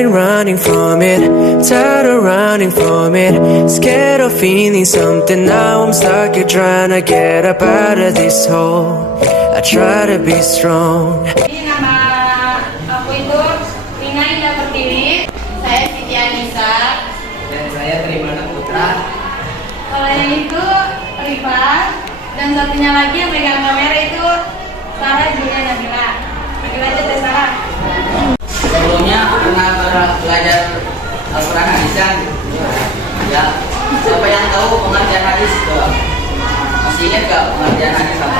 been running from it, tired of running from it, scared of feeling something. Now I'm stuck here trying to get up out of this hole. I try to be strong. Ini nama aku itu Rina Indah Pertiwi, saya Siti Anissa, dan saya Trimana Putra. kalau yang itu Rifa, dan satunya lagi yang pegang kamera itu Sarah Julia Nabila. Panggil aja Teh Sarah. Sebelumnya pernah belajar Al-Quran hadisan. Ya, siapa yang tahu pengertian hadis? Masih ingat gak pengertian hadis apa?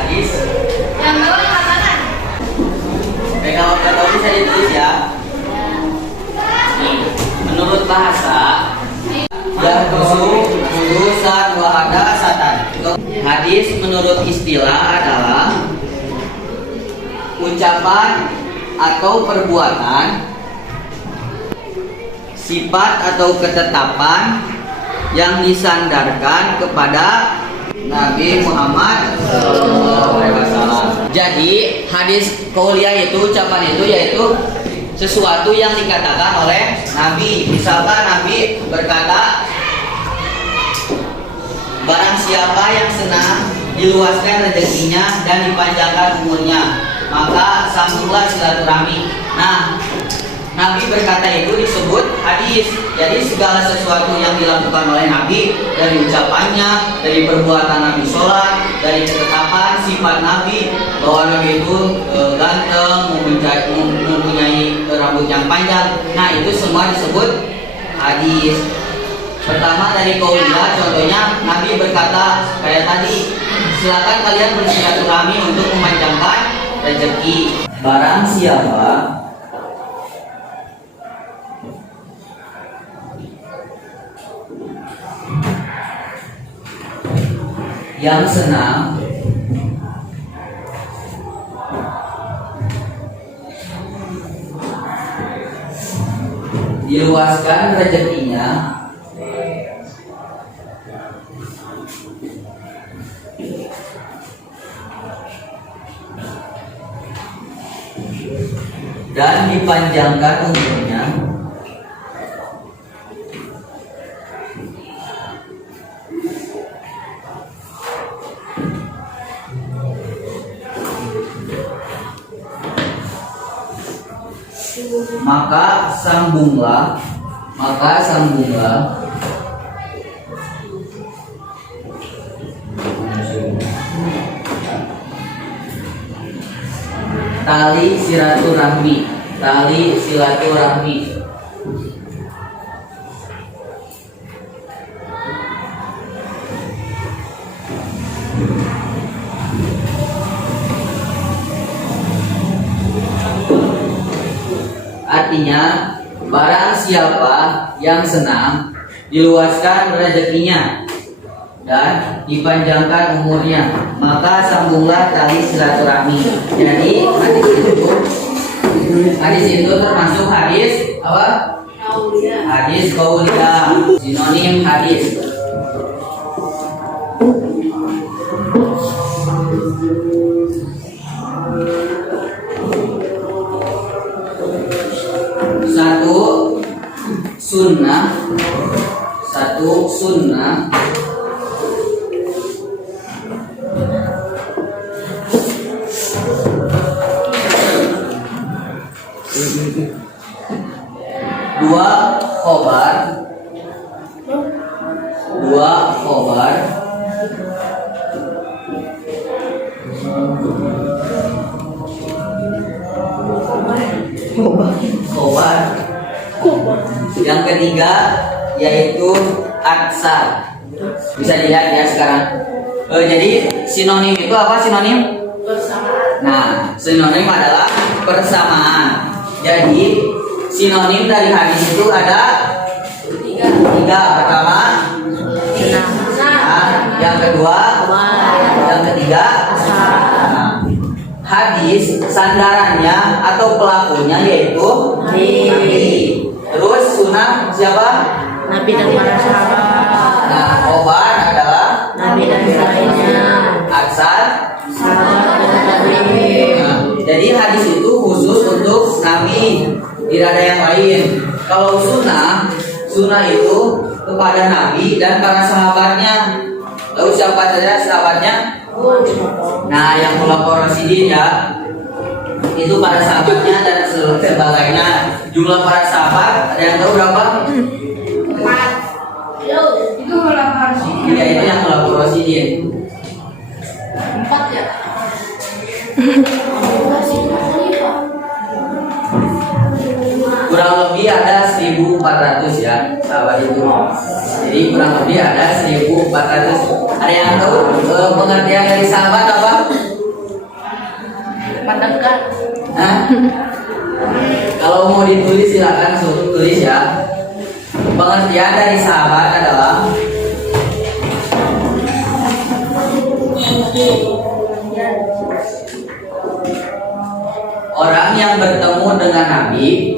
Hadis. Yang tahu angkat tangan. Kalau nggak tahu bisa ditulis ya. Nih, menurut bahasa yang kudusan wahada satan. Hadis menurut istilah adalah ucapan atau perbuatan, sifat atau ketetapan yang disandarkan kepada Nabi Muhammad SAW. Jadi hadis qauliyah itu, ucapan itu yaitu sesuatu yang dikatakan oleh Nabi. Misalkan Nabi berkata, barang siapa yang senang diluaskan rezekinya dan dipanjangkan umurnya, maka sambunglah silaturahmi. Nah, Nabi berkata itu disebut hadis. Jadi segala sesuatu yang dilakukan oleh Nabi, dari ucapannya, dari perbuatan Nabi sholat, dari ketetapan sifat Nabi, bahwa Nabi itu ganteng, mempunyai rambut yang panjang. Nah, itu semua disebut hadis. Pertama dari qauliyah, contohnya Nabi berkata kayak tadi, silakan kalian bersilaturahmi untuk memanjangkan rezeki. Barang siapa yang senang diluaskan rezekinya dan dipanjangkan umurnya, maka sambunglah tali silaturahmi. Artinya, barang siapa yang senang diluaskan rezekinya dan dipanjangkan umurnya, maka sambunglah tali silaturahmi. Jadi hadis itu termasuk hadis apa? Hadis qauliyah, sinonim hadis. Satu sunnah, dua khobar, yang ketiga yaitu atsar. Bisa dilihat ya sekarang. Jadi sinonim itu apa sinonim? Persamaan. Nah, sinonim adalah persamaan. Jadi sinonim dari hadis itu ada tiga. Pertama, yang kedua, yang ketiga. Nah, hadis sandarannya atau pelakunya yaitu Nabi. Terus sunnah siapa? Nabi dan para sahabat. Nah, khobar adalah Nabi dan lainnya. atsar. Sahabat dan tabi'in. Nah, jadi Jadi hadis itu khusus untuk Nabi, tidak ada yang lain. Kalau sunnah itu kepada Nabi dan para sahabatnya. Lalu siapa saja sahabatnya? Nah, yang khulafaur rasyidin ya, itu para sahabatnya dan sebagainya. Jumlah para sahabat ada yang tahu berapa? 4. Itu khulafaur rasyidin. Ya, itu yang khulafaur rasyidin. 4 ya. Kurang lebih ada 1.400 ya sahabat itu. Jadi kurang lebih ada 1.400. Ada yang tahu pengertian dari sahabat apa? Mendekat. Hah? Kalau mau ditulis silakan suruh tulis ya. Pengertian dari sahabat adalah orang yang bertemu dengan Nabi,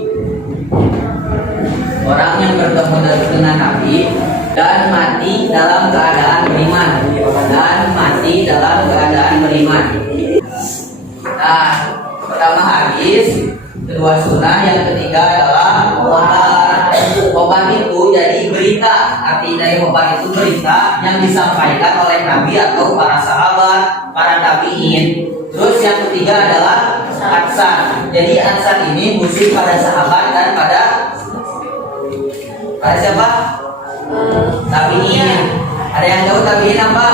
dan mati dalam keadaan beriman. Nah, pertama hadis, kedua sunnah, yang ketiga adalah obat. Obat itu jadi berita, arti dari obat itu berita yang disampaikan oleh Nabi atau para sahabat, para tabi'in. Terus yang ketiga adalah adsan. Jadi adsan ini khusus pada sahabat dan pada siapa? Tabi'in. Ada yang tahu tabi'in apa?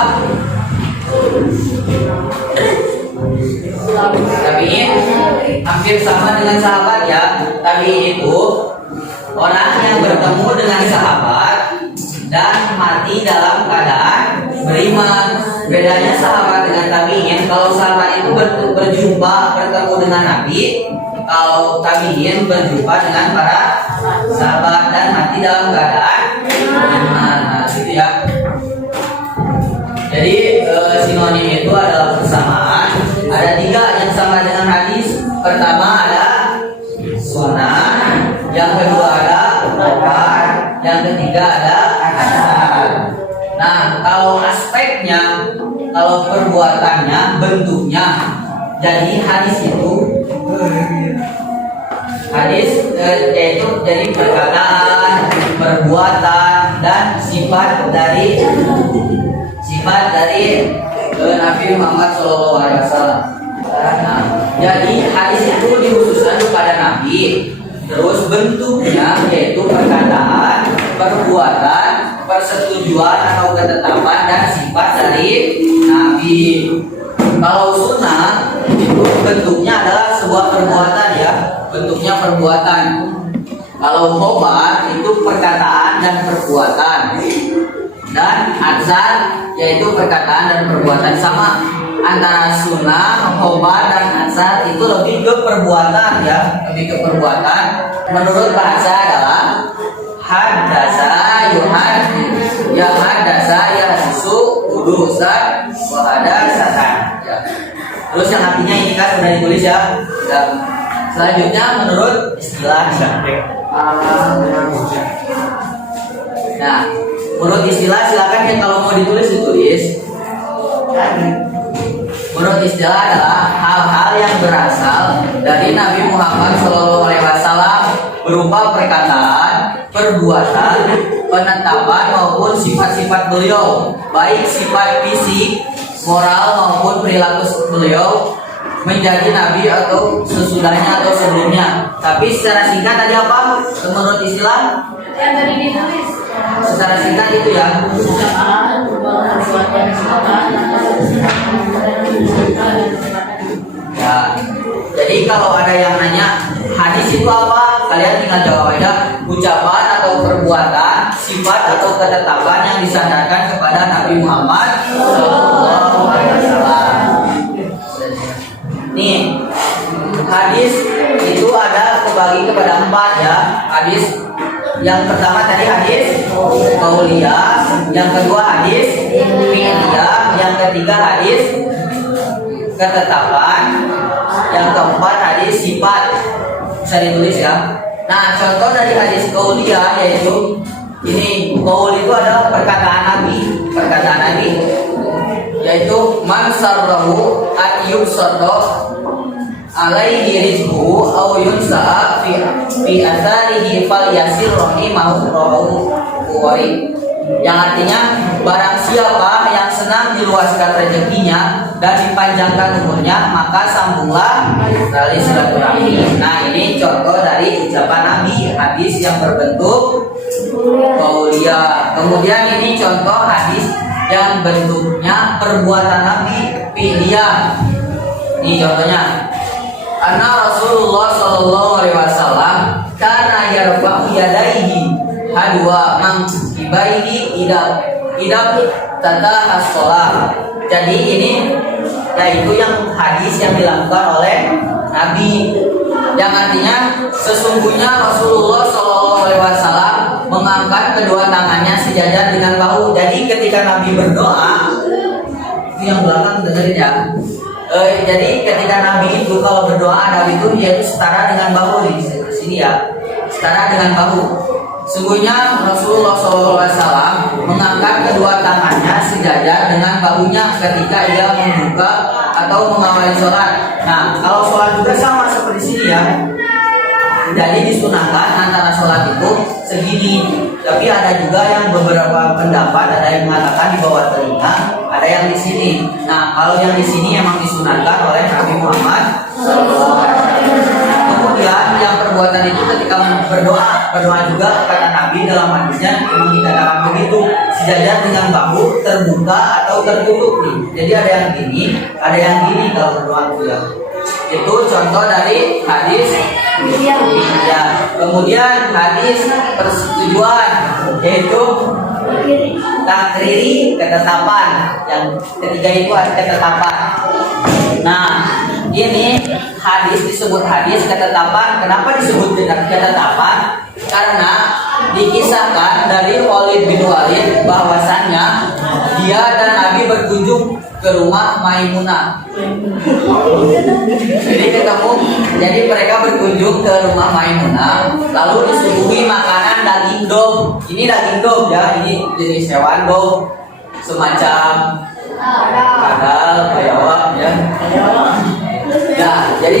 Tabi'in hampir sama dengan sahabat ya. Tabi'in itu orang yang bertemu dengan sahabat dan mati dalam keadaan beriman. Bedanya sahabat dengan tabi'in, kalau sahabat itu bertemu dengan Nabi, kalau tabi'in berjumpa dengan para sahabat dan mati dalam keadaan beriman. Nah, gitu ya. Jadi sinonim itu adalah persamaan. Ada 3 yang sama dengan hadis. Pertama ada sunnah, yang kedua ada obat, yang ketiga ada adsan. Nah, kalau aspeknya, kalau perbuatannya, bentuknya, jadi hadis itu yaitu jadi perkataan, perbuatan, dan sifat dari Nabi Muhammad SAW. Nah, jadi hadis itu dikhususkan kepada Nabi. Terus bentuknya yaitu perkataan, perbuatan, persetujuan atau ketetapan dan sifat dari Nabi. Kalau sunnah itu bentuknya adalah sebuah perbuatan ya, bentuknya perbuatan. Kalau khobar itu perkataan dan perbuatan. Dan adsan yaitu perkataan dan perbuatan. Sama antara sunnah, khobar dan adsan itu lebih ke perbuatan ya, lebih ke perbuatan. Menurut bahasa adalah haddasa yuhaddits, ya haddasa yahdisu hudusan wa hadasatan ya. Terus yang artinya ini kan sudah ditulis ya. Dan selanjutnya menurut istilah nah, menurut istilah silakan ya, kalau mau ditulis. Menurut istilah adalah hal-hal yang berasal dari Nabi Muhammad SAW berupa perkataan, perbuatan, penetapan maupun sifat-sifat beliau, baik sifat fisik, moral maupun perilaku beliau menjadi Nabi atau sesudahnya atau sebelumnya. Tapi secara singkat tadi apa? Menurut istilah Yang tadi ditulis. secara singkat itu ya. Ya, jadi kalau ada yang nanya hadis itu apa, kalian tinggal jawab aja ucapan atau perbuatan, sifat atau ketetapan yang disandarkan kepada Nabi Muhammad SAW. Nih, hadis itu ada kebagi kepada 4 ya. Hadis yang pertama tadi hadis qauliyah, yang kedua hadis fi'liyah, yang ketiga hadis ketetapan, yang keempat hadis sifat. Bisa ditulis ya. Nah, contoh dari hadis qauliyah yaitu ini, qaul itu adalah perkataan Nabi, yaitu man sarrahu an yubsata alaihi rizquhu aw yunsa'a fi atharihi falyasir rahimahu rawahu Bukhari. Yang artinya barang siapa yang senang diluaskan rezekinya dan dipanjangkan umurnya, maka sambunglah tali silaturahmi. Nah, ini contoh dari ucapan Nabi, hadis yang berbentuk kaulia. Kemudian ini contoh hadis yang bentuknya perbuatan Nabi, fi'liyah. Ini contohnya. Anna Rasulullah sallallahu alaihi wasallam kana yarfa'u yadayhi hadwa mang ibaihi idam tata as-shalah. Jadi ini yaitu yang hadis yang dilakukan oleh Nabi, yang artinya sesungguhnya Rasulullah sallallahu alaihi wasallam mengangkat kedua tangannya sejajar dengan bahu. Jadi ketika Nabi berdoa, itu yang belakang dengerin ya. Jadi ketika Nabi itu kalau berdoa, Nabi itu yaitu setara dengan bahu di sini ya, setara dengan bahu. Sungguhnya Rasulullah SAW mengangkat kedua tangannya sejajar dengan bahunya ketika ia membuka atau mengawali sholat. Nah, kalau sholat juga sama seperti sini ya. Jadi disunahkan antara sholat itu segini. Tapi ada juga yang beberapa pendapat, ada yang mengatakan di bawah telinga, ada yang di sini. Nah, kalau yang di sini memang disunahkan oleh Nabi Muhammad SAW. Kemudian yang perbuatan itu ketika berdoa juga kata Nabi dalam hadisnya memang dikatakan begitu, sejajar dengan bahu terbuka atau tertutup nih. Jadi ada yang gini, ada yang gini kalau berdoa itu ya. Itu contoh dari hadis ya. Kemudian hadis persetujuan, yaitu takriri, ketetapan. Yang ketiga itu ada ketetapan. Nah, ini hadis disebut hadis ketetapan. Kenapa disebut ketetapan? Karena dikisahkan dari Khalid bin Walid bahwasannya dia dan Nabi berkunjung ke rumah Maimunah. Jadi mereka berkunjung ke rumah Maimunah, lalu disuguhi makanan daging dom. Ini daging dom ya, ini jenis hewan dom, semacam kadal, bayawak ya. Nah, jadi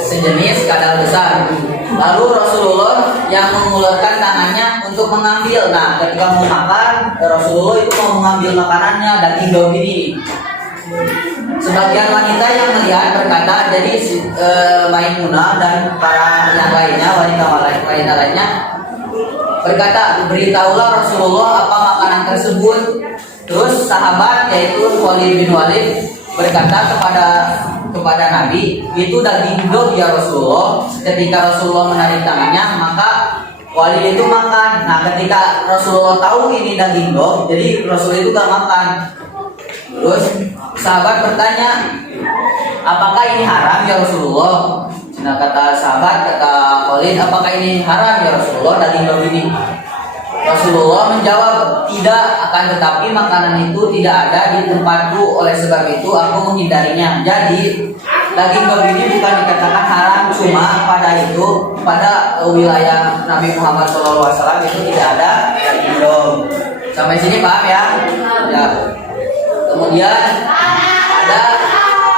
sejenis kadal besar. Lalu Rasulullah yang mengulurkan tangannya untuk mengambil. Nah, ketika mau makan, Rasulullah itu mau mengambil makanannya, daging dom ini. Sebagian wanita yang melihat berkata, jadi Maimunah dan para yang lainnya, wanita lainnya berkata, beritahulah Rasulullah apa makanan tersebut. Terus sahabat yaitu Khalid bin Walid berkata kepada Nabi, itu daging dom ya Rasulullah. Ketika Rasulullah menarik tangannya, maka Walid itu makan. Nah, ketika Rasulullah tahu ini daging dom, jadi Rasulullah itu gak makan. Terus sahabat bertanya, apakah ini haram ya Rasulullah? Nah, kata Khalid, apakah ini haram ya Rasulullah daging dom ini? Rasulullah menjawab, tidak, akan tetapi makanan itu tidak ada di tempatku, oleh sebab itu aku menghindarinya. Jadi daging dom ini bukan dikatakan haram, cuma pada wilayah Nabi Muhammad SAW itu tidak ada daging dom. Sampai sini paham ya? Ya. Kemudian ada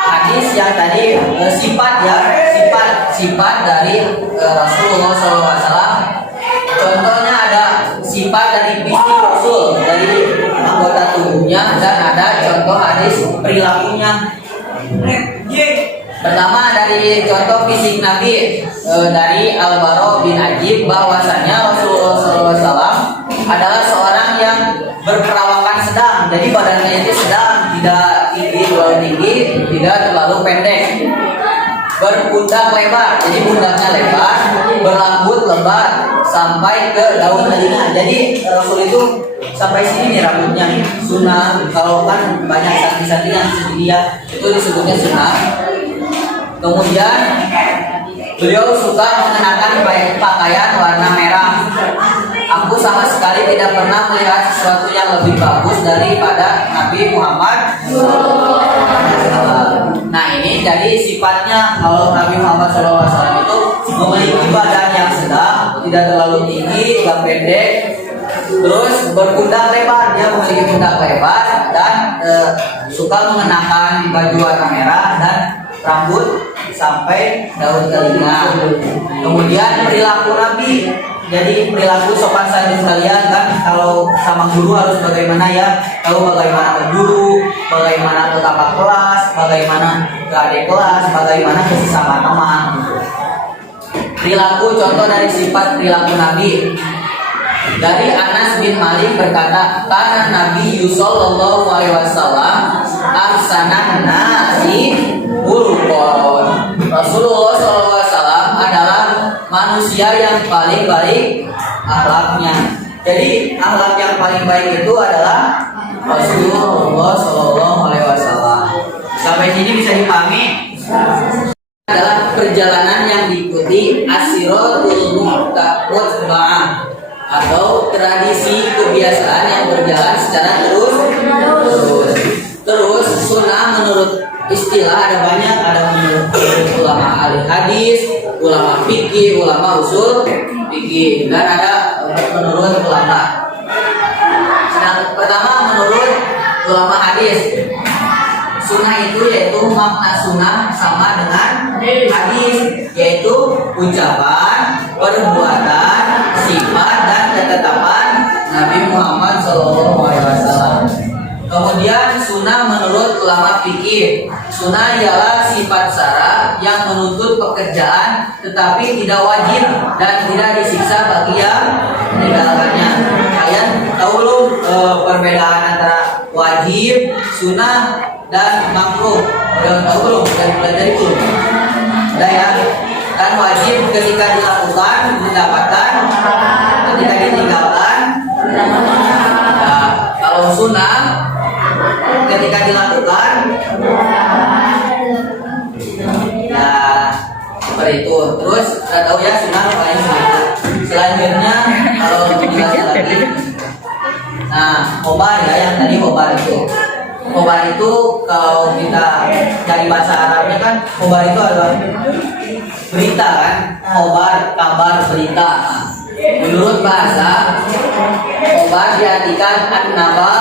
hadis yang tadi sifat dari Rasulullah SAW. Contohnya ada sifat dari fisik Rasul, dari anggota tubuhnya, dan ada contoh hadis perilakunya. Pertama dari contoh fisik Nabi, dari Al-Bara bin Ajib, bahwasanya Rasulullah SAW adalah seorang yang berperawakan sedang. Jadi badannya itu sedang, tidak terlalu tinggi, tidak terlalu pendek. Berpundak lebar, jadi pundaknya lebar, berambut lebar sampai ke daun telinga. Jadi Rasul itu sampai sini nih rambutnya, sunnah. Kalau kan banyak santri-santri yang segini ya, itu disebutnya sunnah. Kemudian beliau suka mengenakan pakaian warna merah. Aku sama sekali tidak pernah melihat sesuatu yang lebih bagus daripada Nabi Muhammad. Nah, ini jadi sifatnya, kalau Nabi Muhammad SAW itu memiliki badan yang sedang, tidak terlalu tinggi, tidak pendek, terus berpundak lebar. Dia memiliki pundak lebar dan suka mengenakan baju warna merah dan rambut sampai daun telinga. Kemudian perilaku Nabi. Jadi perilaku sopan santun kalian kan, kalau sama guru harus bagaimana ya, tahu bagaimana ke guru, bagaimana ke kakak kelas, bagaimana ke adik kelas, bagaimana ke sesama teman. Perilaku, contoh dari sifat perilaku Nabi. Dari Anas bin Malik berkata, karena Nabi sallallahu alaihi wasallam ahsanan nasi khuluqan. Rasulullah sallallahu alaihi wasallam adalah manusia yang paling baik akhlaknya. Jadi akhlak yang paling baik itu adalah Rasulullah sallallahu alaihi wasallam. Sampai sini bisa dipahami? Adalah perjalanan yang diikuti asiratul muttaqah atau tradisi kebiasaan yang berjalan secara terus sunnah menurut istilah ada banyak, ada menurut ulama ahli hadis, ulama fikih, ulama usul fikih, dan ada menurut ulama. Pertama menurut ulama hadis, sunnah itu yaitu makna sunnah sama dengan hadis, yaitu ucapan, perbuatan, sifat dan ketetapan Nabi Muhammad SAW. Kemudian sunnah menurut ulama fikih, sunnah ialah sifat syara yang menuntut pekerjaan tetapi tidak wajib dan tidak disiksa bagi yang meninggalkannya. Kalian tahu belum perbedaan antara wajib, sunnah dan makruh? Udah tahu belum? Udah dipelajari belum? Udah ya. Dan wajib ketika dilakukan mendapatkan, ketika ditinggalkan. Nah, kalau sunnah ketika dilakukan, nah seperti itu. Terus kita tahu ya sunnah paling sedikit. Selanjutnya kalau dijelaskan lagi, nah khobar ya, yang tadi khobar itu. Khobar itu kalau kita dari bahasa Arabnya kan, khobar itu adalah berita kan, khobar, kabar, berita. Menurut bahasa, khobar diartikan an-naba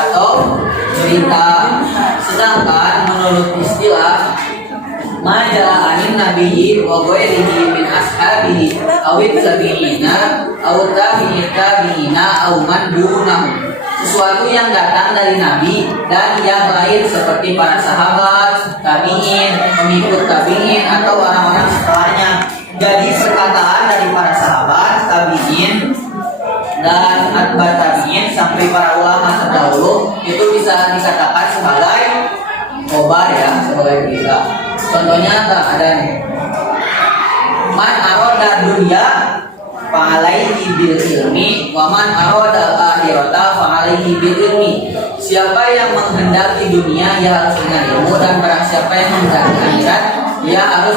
atau berita. Sedangkan menurut istilah majalah anin nabiyyi wa ghairihi min ashabihi awit sabiina aw tabi'ina aw man dunahu, sesuatu yang datang dari Nabi dan yang lain seperti para sahabat, tabi'in, pengikut tabi'in atau orang-orang setelahnya. Jadi perkataan dari para sahabat, tabi'in dan atba tabi'in sampai para ulama terdahulu itu bisa dikatakan sebagai khobar ya, sebagai berita. Contohnya ada nih, man aroda dunya fa'alaihi bil ilmi wa man aroda akhirata fa'alaihi bil ilmi. Siapa yang menghendaki dunia, ia harus dengan ilmu, dan barang siapa yang menghendaki akhirat, ia harus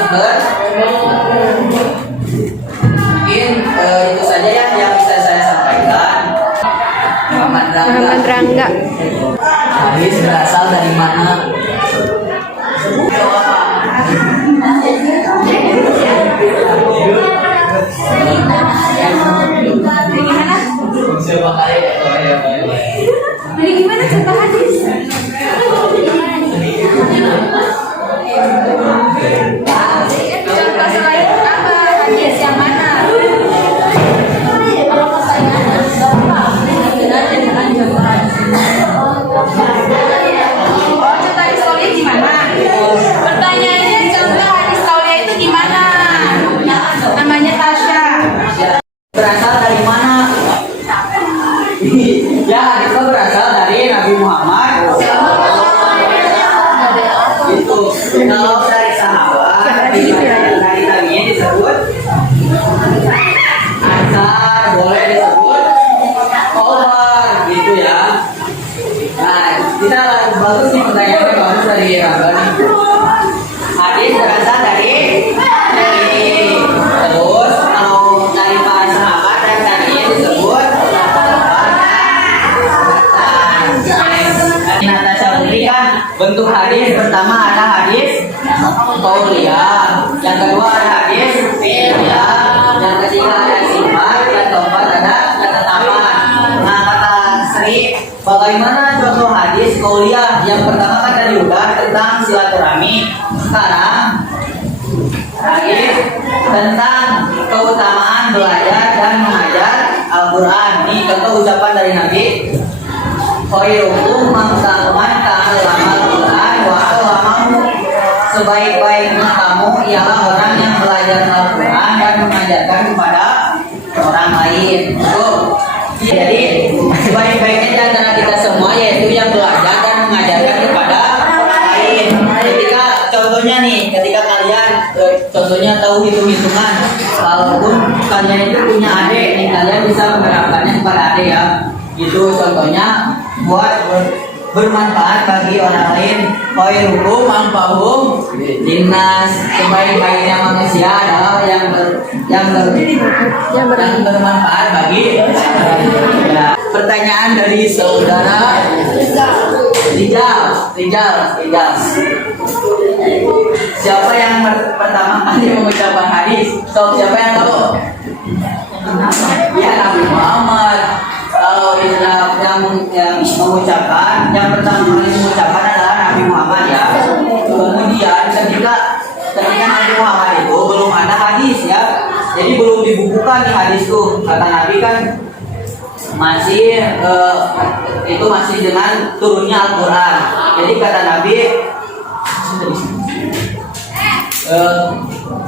mungkin itu saja ya yang bisa saya sampaikan. Muhammad Rangga. Hadis berasal dari mana? Gimana contoh hadis? Contoh selain apa? Hadis yang mana? Kalau pertanyaan oh, contoh hadis tauliah gimana? Pertanyaannya contoh hadis tauliah itu gimana? Namanya Tasya. Berasal dari mana? Ya, itu berasal dari Nabi Muhammad. Itu kalau dari sahabat, dari tabi'in disebut asar, boleh disebut khobar, gitu ya. Nah, kita bagus nih pertanyaannya, bagus dari Rangga nih. Hadis berasal dari terus kalau dari para sahabat dan tabi'in disebut Natasha memberikan bentuk hadis. Pertama ada hadis qauliyah, yang kedua ada hadis fi'liyah, yang ketiga ada sifat, yang keempat ada ketetapan. Nah, kata Sri, bagaimana contoh hadis qauliyah? kuliah. Yang pertama kan tadi udah tentang silaturahmi. Sekarang tentang keutamaan belajar dan mengajar Al-Quran. Ini contoh ucapan dari Nabi. Khairukum man ta'allama Al-Quran wa 'allamahu. Sebaik-baiknya kamu ialah orang yang belajar Al-Quran dan mengajarkan kepada orang lain. Jadi sebaik-baiknya di antara kita semua yaitu yang belajar dan mengajarkan kepada orang lain. Ketika contohnya nih, ketika kalian contohnya tahu hitung-hitungan, walaupun kalian itu punya adik nih, kalian bisa menerapkannya kepada adik ya. Itu contohnya buat bermanfaat bagi orang lain. Khairukum anfa'uhum linnas. Sebaik-baiknya manusia adalah yang bermanfaat bagi ya. Pertanyaan dari saudara Rijal. Siapa yang pertama kali mengucapkan hadis? Siapa yang tahu? Ya, Nabi Muhammad. Kalau Islam yang mengucapkan, yang pertama kali mengucapkan adalah Nabi Muhammad ya. Kemudian ketika Nabi Muhammad itu belum ada hadis ya, jadi belum dibukukan nih hadis tuh. Kata Nabi kan masih itu masih dengan turunnya Al-Quran. Jadi kata Nabi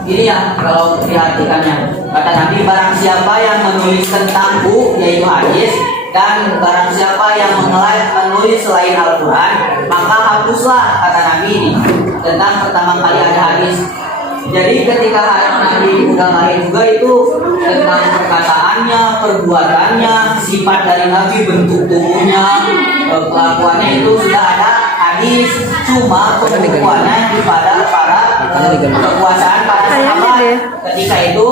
ini ya, kalau perhatikannya kata Nabi, barang siapa yang menulis tentangku yaitu hadis, dan barang siapa yang menulis selain Al-Quran, maka hapuslah, kata Nabi ini tentang pertama kali ada hadis. Jadi ketika Nabi udah lahir juga itu tentang perkataannya, perbuatannya, sifat dari Nabi, bentuk tubuhnya, kelakuannya itu sudah ada hadis. Cuma pembukuannya kepada para kekuasaan para sahabat. Ketika itu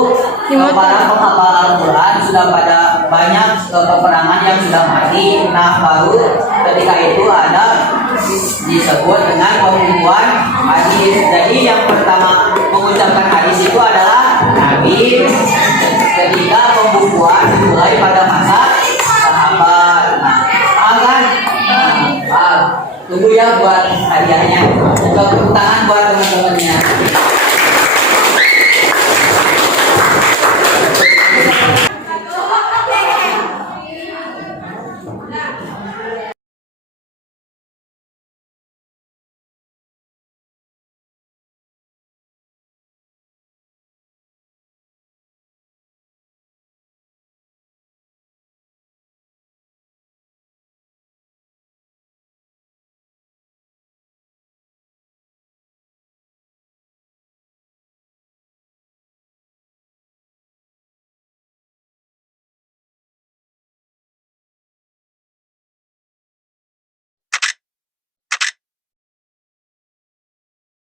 para penghafal Al-Quran sudah pada banyak peperangan yang sudah mati. Nah baru ketika itu ada disebut dengan pembukuan hadis. Jadi yang pertama mengucapkan hadis itu adalah Nabi. Ketika pembukuan dimulai pada masa sahabat. Tunggu ya buat hadiahnya. Tepuk tangan buat teman-temannya.